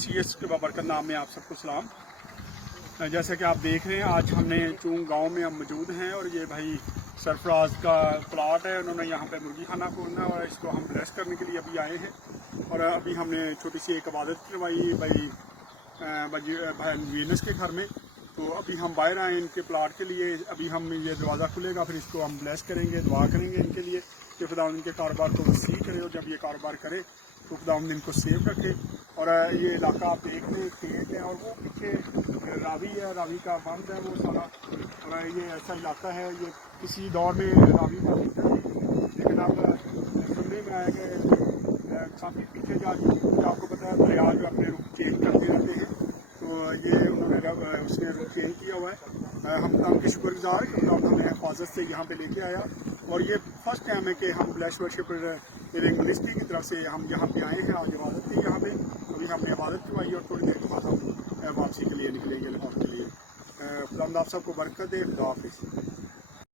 मसीह के बरकत नाम में आप सबको सलाम। जैसा कि आप देख रहे हैं, आज हमने चूंग गांव में हम मौजूद हैं और ये भाई सरफराज का प्लाट है। उन्होंने यहाँ पे मुर्गी खाना खोलना है और इसको हम ब्लेस करने के लिए अभी आए हैं। और अभी हमने छोटी सी एक इबादत करवाई भाई वीनस के घर में। तो अभी हम बाहर आए इनके प्लाट के लिए। अभी हम ये दरवाज़ा खुलेगा, फिर इसको हम ब्लेस करेंगे, दुआ करेंगे इनके लिए कि खुदावंद इनके कारोबार को वसी करे और जब ये कारोबार करे तो खुदावंद इनको सेव रखे। और ये इलाका आप देख रहे हैं, खेत है और वो पीछे रावी है, रावी का बंद है वो सारा। और ये ऐसा इलाका है, ये किसी दौर में रावी का होता है, लेकिन अब सुनने में आया कि काफ़ी पीछे जा चुकी। आपको पता है दरिया जो अपने रुख चेंज करते रहते हैं, तो ये उन्होंने उसने रुख चेंज किया हुआ है। हम उनके शुक्रगुजार कि उन्होंने हिफाजत से यहाँ पे लेके आया। और ये फर्स्ट टाइम है कि हम ब्लेस वर्शिप लिविंग मिनिस्ट्री की तरफ से हम यहाँ पे आए हैं। आज इबादत थी यहाँ पे, अभी हमने इबादत करवाई और थोड़ी देर के बाद हम वापसी के लिए निकलेंगे लाहौर के लिए। खुदा आप सबको बरकत दे। खुदा हाफिज़।